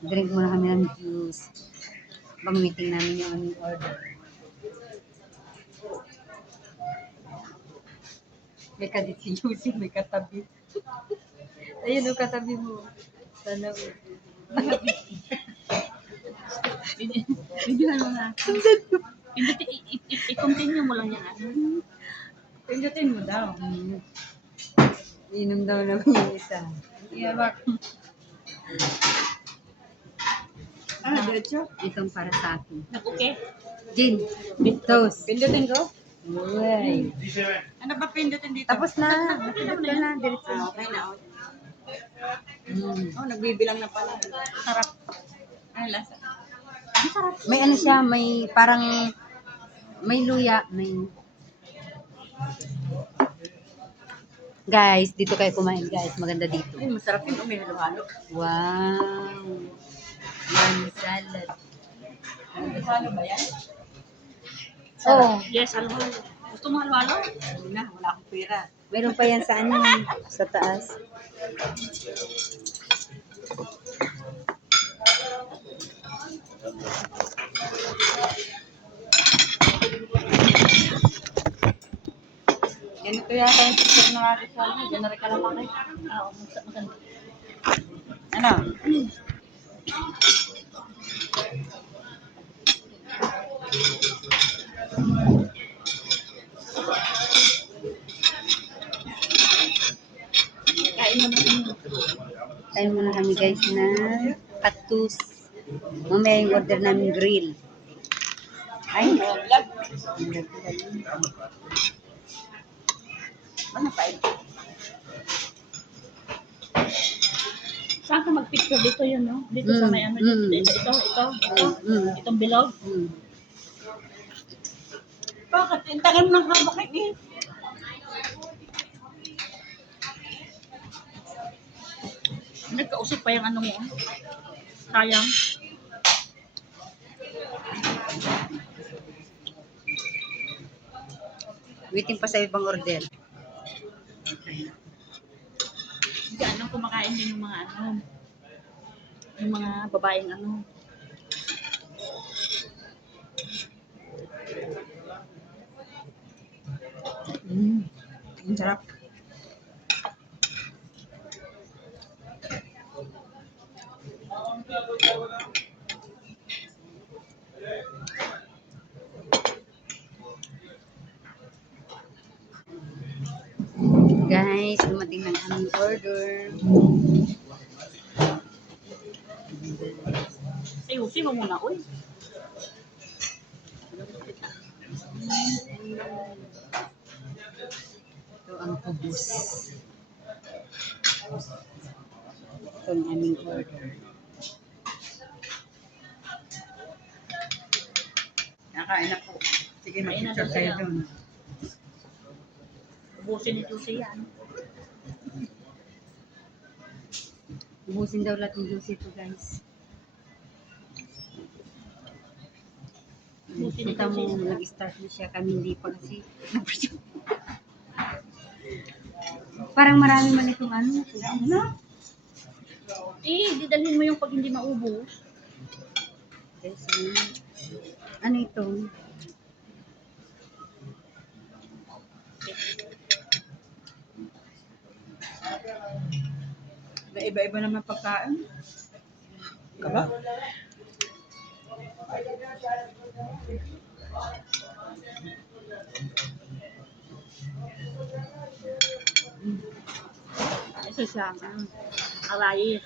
Drink muna kami ng juice. Bang waiting namin yung aming order. May kadit si Juicy, may katabi. Ayun o, katabi mo. Sana mo. Videohan mo nga. I-continue mo lang yan. Pindutin mo daw. Inom daw naman yung isa. Iyabak. Diretso? Itong para sa akin. Okay. Gin. Toast. Pindutin ko? Uy. Ano ba pindutin dito? Tapos na. Napindot ka na. Diretso. Okay na. Mm. Oh, nagbibilang na pala. Sarap. Ano lasa? Ang sarap. May ano siya, may parang may luya, may guys, dito kayo kumain guys, maganda dito. Ay, masarap yun. May halo-halo. Wow. Yan, salad. Halo ba yan? Oh, Yes, halo-halo. Gusto mo halo-halo? Hindi na, wala akong pera. meron pa yan sa ano, sa taas. Ganito yata yung picture ng aking sa ano. Ganari ka lang ako. Oo, maganda. Ano? Kain mo na kami. Kain muna kami guys na patus. Mamaya yung order namin grill. Ay, Vlog. Ano pa ito? Saan ka mag-picture? Dito yun, no? Dito sa may ano. Ito. Itong bilog. Bakit? Ang tagal ng haba kayo eh. Nagkausap pa yung ano mo. Sayang. waiting pa sa ibang order. Diyan ang kumakain din yung mga ano. Yung mga babaeng ano. Ang sarap. Guys, dumating ng aming order. Ayusin mo muna, uy. Ito ang kubus. Ito ang aming order. Nakain na po. Sige, mag-picture kayo doon. Ubusin ni Lucy yan. Ubusin daw lahat ng juice ito guys. Ubusin ni Kita mo, Lucy. nag-start na siya. Kami hindi pa kasi. Parang marami man itong ano. Ano? Didalhin mo yung pag hindi maubos. Guys, ano ito? Iba-iba naman pagkain. Kaba? Ito siya. Alay.